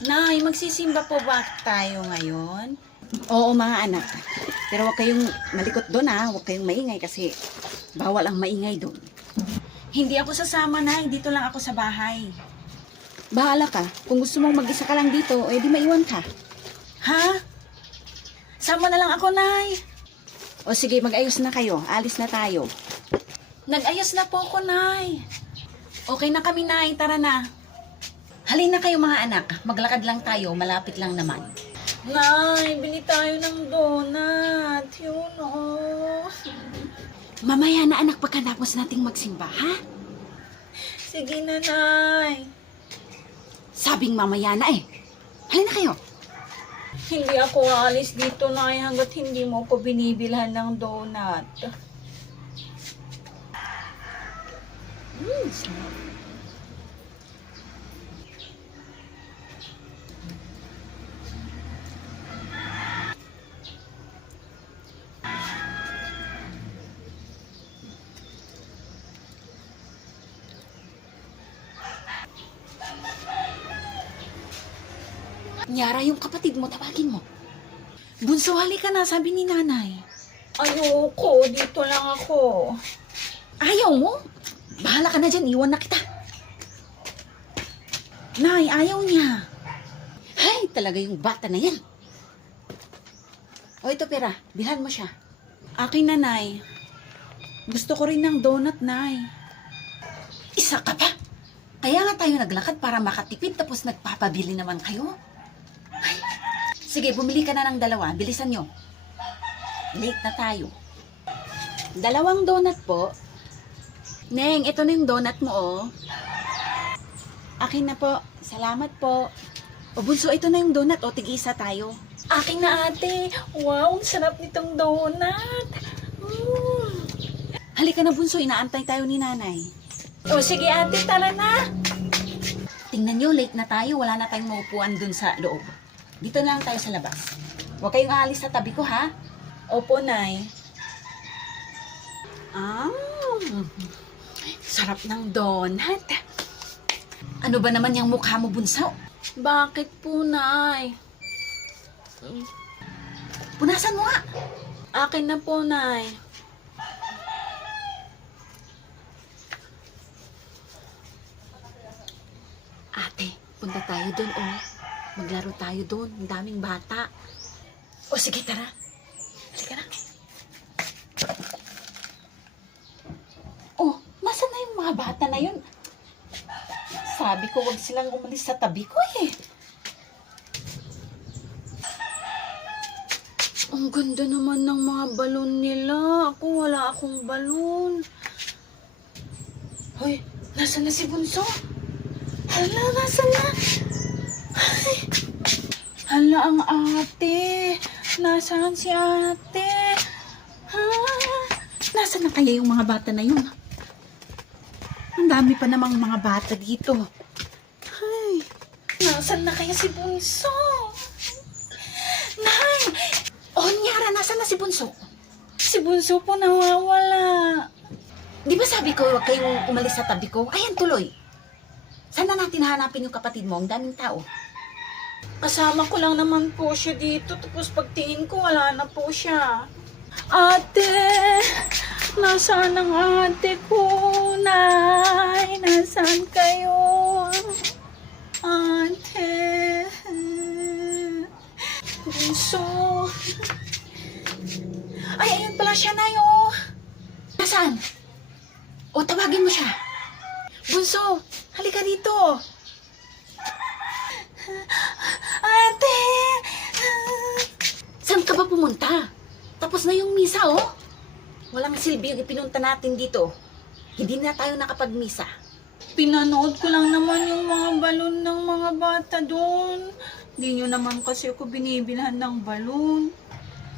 Nay, magsisimba po ba tayo ngayon? Oo mga anak. Pero huwag kayong malikot doon ha. Huwag kayong maingay kasi bawal ang maingay doon. Hindi ako sasama, Nay. Dito lang ako sa bahay. Bahala ka. Kung gusto mong mag-isa ka lang dito, eh di maiwan ka. Ha? Sama na lang ako, Nay. O sige, mag-ayos na kayo. Alis na tayo. Nag-ayos na po ako, Nay. Okay na kami, Nay. Tara na. Halina kayo mga anak. Maglakad lang tayo. Malapit lang naman. Nay, bili tayo ng donut. Yun, oh. Mamaya na anak pagkatapos nating magsimba, ha? Sige na, Nay. Sabing mamaya na eh. Halina kayo. Hindi ako aalis dito, Nay, hanggat hindi mo ko binibilhan ng donut. Sarap. Nyara, yung kapatid mo, tawagin mo. Bunso, halika na, sabi ni nanay. Ayoko, dito lang ako. Ayaw mo? Bahala ka na dyan, iwan na kita. Nay, ayaw niya. Hay, talaga yung bata na yan. O ito pera, bilhan mo siya. Akin na, Nay. Gusto ko rin ng donut, Nay. Isa ka pa? Kaya nga tayo naglakad para makatipid tapos nagpapabili naman kayo. Ay, sige, bumili ka na ng dalawa. Bilisan nyo. Late na tayo. 2 donut po. Neng, ito na yung donut mo, oh. Akin na po. Salamat po. O bunso, ito na yung donut, oh. Tig-isa tayo. Akin na, ate. Wow, ang sarap nitong donut. Halika na, bunso. Inaantay tayo ni nanay. O, sige, ate. Tara na. Tingnan nyo, late na tayo. Wala na tayong maupuan dun sa loob. Dito na lang tayo sa labas. Huwag kayong aalis sa tabi ko, ha? Opo, Nay. Sarap ng donut. Ano ba naman yung mukha mo, bunso? Bakit po, Nay? Punasan mo nga. Akin na po, Nay. Ate, punta tayo doon, oh. Maglaro tayo doon. Ang daming bata. O sige, tara. Halika na. Oh, nasa na yung mga bata na yun? Sabi ko, wag silang umalis sa tabi ko eh. Ang ganda naman ng mga balon nila. Ako, wala akong balon. Hoy, nasa na si Bunso? Hala, nasa na? Ay, hala ang ate. Nasaan si ate? Ha? Nasaan na kaya yung mga bata na yun? Ang dami pa namang mga bata dito. Ay, nasaan na kaya si Bunso? Nay! Oh, Nyara, nasaan na si Bunso? Si Bunso po nawawala. Di ba sabi ko huwag kayong umalis sa tabi ko? Ayan, tuloy. Saan na natin hanapin yung kapatid mo? Ang daming tao. Kasama ko lang naman po siya dito. Tapos pagtingin ko, wala na po siya. Ate! Nasaan ang ate ko? Nay! Nasaan kayo? Ate! Bunso! Ay, ayun pala siya, Nay, oh! Nasaan? O, tawagin mo siya. Bunso! Halika dito! Ate! Saan ka ba pumunta? Tapos na yung misa, oh. Walang silbi yung ipinunta natin dito. Hindi na tayo nakapagmisa. Pinanood ko lang naman yung mga balon ng mga bata doon. Hindi nyo naman kasi ako binibilhan ng balon.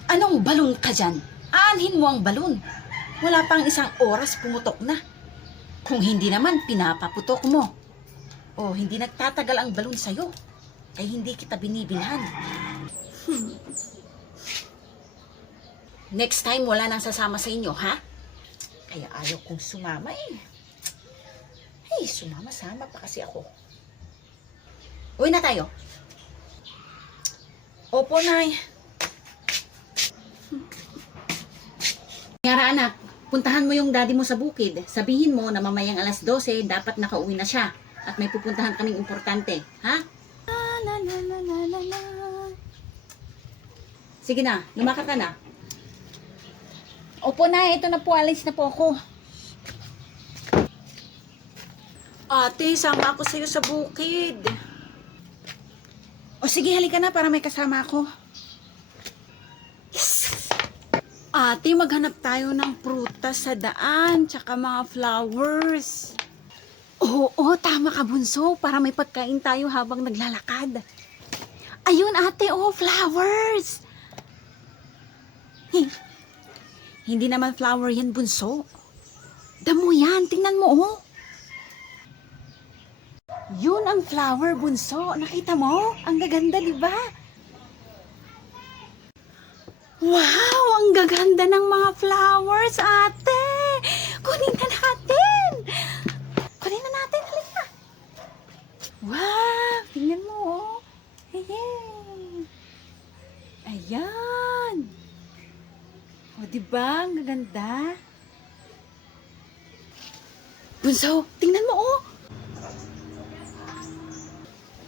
Anong balon ka dyan? Aanhin mo ang balon. Wala pang 1 oras pumutok na. Kung hindi naman, pinapaputok mo. O, hindi nagtatagal ang balon sa'yo. Ay hindi kita binibilhan. Next time, wala nang sasama sa inyo, ha? Kaya ayaw kong sumama eh. Hey, sumama-sama pa kasi ako. Uwi na tayo. Opo, Nay. Yara anak, puntahan mo yung daddy mo sa bukid. Sabihin mo na mamayang alas 12, dapat nakauwi na siya. At may pupuntahan kaming importante. Ha? La, la, la, la, la, la. Sige na, lumakad ka na. Opo, Nay. Ito na po, alis na po ako. Ate, sama ako sa'yo sa bukid. O sige, halika na para may kasama ako. Yes! Ate, maghanap tayo ng prutas sa daan, tsaka mga flowers. Oo, tama ka, bunso, para may pagkain tayo habang naglalakad. Ayun, ate, flowers! Hindi naman flower yan, bunso. Damo yan, tingnan mo, Yun ang flower, bunso. Nakita mo? Ang gaganda, di ba? Wow! Ang gaganda ng mga flowers, ate! Kunin na natin! Kunin na natin, halika! Wow! Tingnan mo, Ayan! Ayan! O, di ba? Ang gaganda. Bunso, tingnan mo,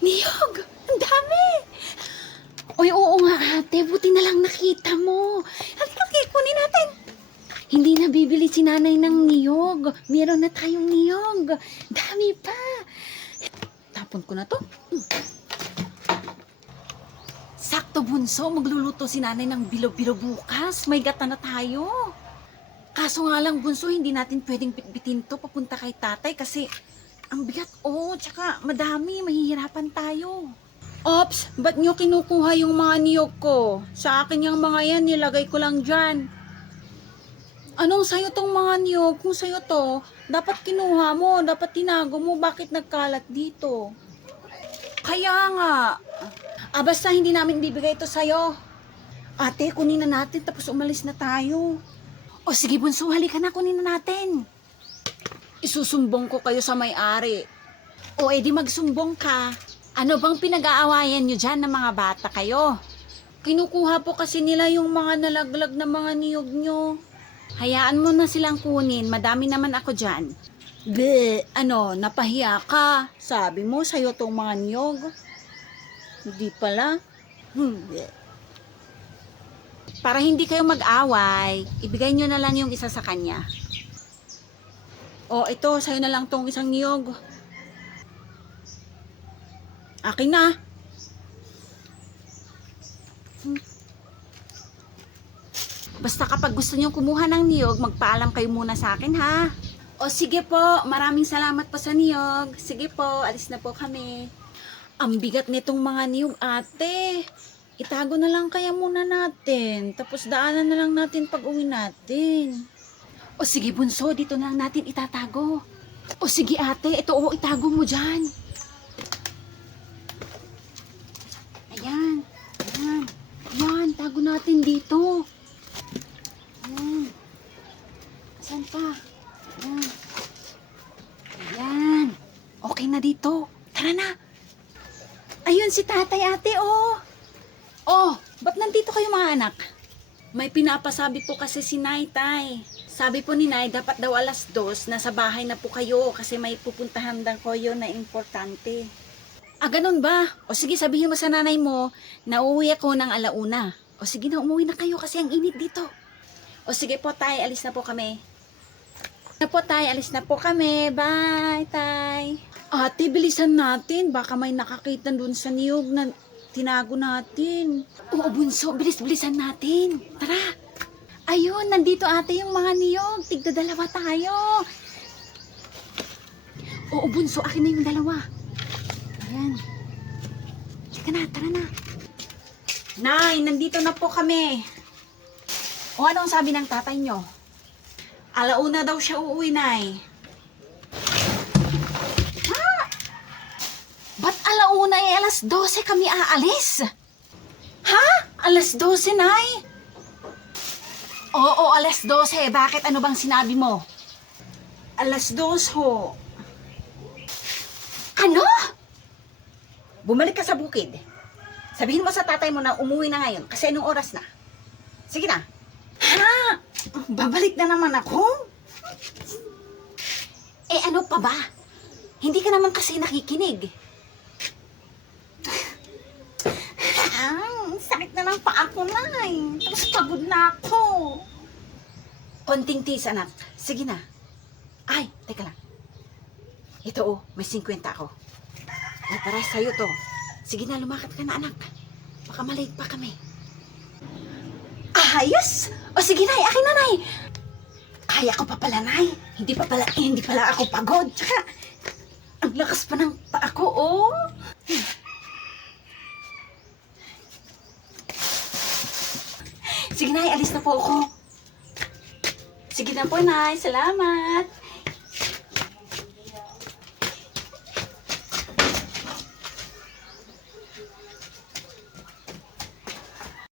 Niyog! Ang dami! Oy, oo nga ate, buti na lang nakita mo. Halika, kunin natin. Hindi na bibili si nanay ng niyog. Meron na tayong niyog. Dami pa. Tapon ko na to. Sakto, bunso, magluluto si nanay ng bilo-bilo bukas. May gata na tayo. Kaso nga lang, bunso, hindi natin pwedeng bitbitin to papunta kay tatay kasi ang bigat, tsaka madami, mahihirapan tayo. Ops, ba't nyo kinukuha yung mga niyog ko? Sa akin yung mga yan, nilagay ko lang dyan. Anong sa'yo tong mga niyog? Kung sa'yo to, dapat kinuha mo, dapat tinago mo, bakit nagkalat dito? Kaya nga. Basta hindi namin bibigay ito sa'yo. Ate, kunin na natin, tapos umalis na tayo. O sige, bunso, halika na, kunin na natin. Isusumbong ko kayo sa may-ari. O edi magsumbong ka. Ano bang pinag-aawayan nyo dyan ng mga bata kayo? Kinukuha po kasi nila yung mga nalaglag na mga niyog nyo. Hayaan mo na silang kunin. Madami naman ako dyan. Napahiya ka. Sabi mo sa'yo tong mga niyog. Hindi pala. Para hindi kayo mag-away, ibigay nyo na lang yung isa sa kanya. Ito, sa'yo na lang tong isang niyog. Akin na. Basta kapag gusto nyo kumuha ng niyog, magpaalam kayo muna sa akin, ha? Sige po, maraming salamat po sa niyog. Sige po, alis na po kami. Ang bigat nitong mga niyog, ate. Itago na lang kaya muna natin. Tapos daanan na lang natin pag uwi natin. Sige, bunso, dito na lang natin itatago. Sige, ate, ito itago mo dyan. Ayan, tago natin dito. Ayan. Saan pa? Ayan. Okay na dito. Tara na. Ayun si tatay, ate, ba't nandito kayo mga anak? May pinapasabi po kasi si Nay, tay. Sabi po ni Nay, dapat daw alas 2, nasa bahay na po kayo kasi may pupuntahan daw kayo na importante. Ganun ba? Sige, sabihin mo sa nanay mo na uuwi ako ng 1:00. Sige na, umuwi na kayo kasi ang init dito. Sige po, tay, alis na po kami. Alis na po kami. Bye, tay. Ate, bilisan natin. Baka may nakakita dun sa niyog na tinago natin. Bunso, bilis-bilisan natin. Tara. Ayun, nandito ate yung mga niyog. Tigda-dalawa tayo. Bunso, akin na yung dalawa. Ayan. Tara na. Nay, nandito na po kami. Anong sabi ng tatay nyo? 1:00 daw siya uuwi, Nay. Ba't 1:00 alas 12 kami aalis? Ha? Alas 12, Nay? Alas 12. Bakit? Ano bang sinabi mo? Alas 2 ho. Ano? Bumalik ka sa bukid. Sabihin mo sa tatay mo na umuwi na ngayon kasi anong oras na? Sige na. Ha? Babalik na naman ako? Eh ano pa ba? Hindi ka naman kasi nakikinig. Sakit na ng paa ko, Nay. Tapos pagod na ako. Konting tiis, anak. Sige na. Ay, teka lang. Ito may 50 ako. Ay, para sa'yo to. Sige na, lumakad ka na, anak. Baka malate pa kami. Ayos! O sige, Nay. Akin na, Nay. Kaya ko pa pala, Nay. Hindi pala ako pagod. Tsaka, ang lakas pa ng paa ko, oh. Sige, Nay. Alis na po ako. Sige na po, Nay. Salamat.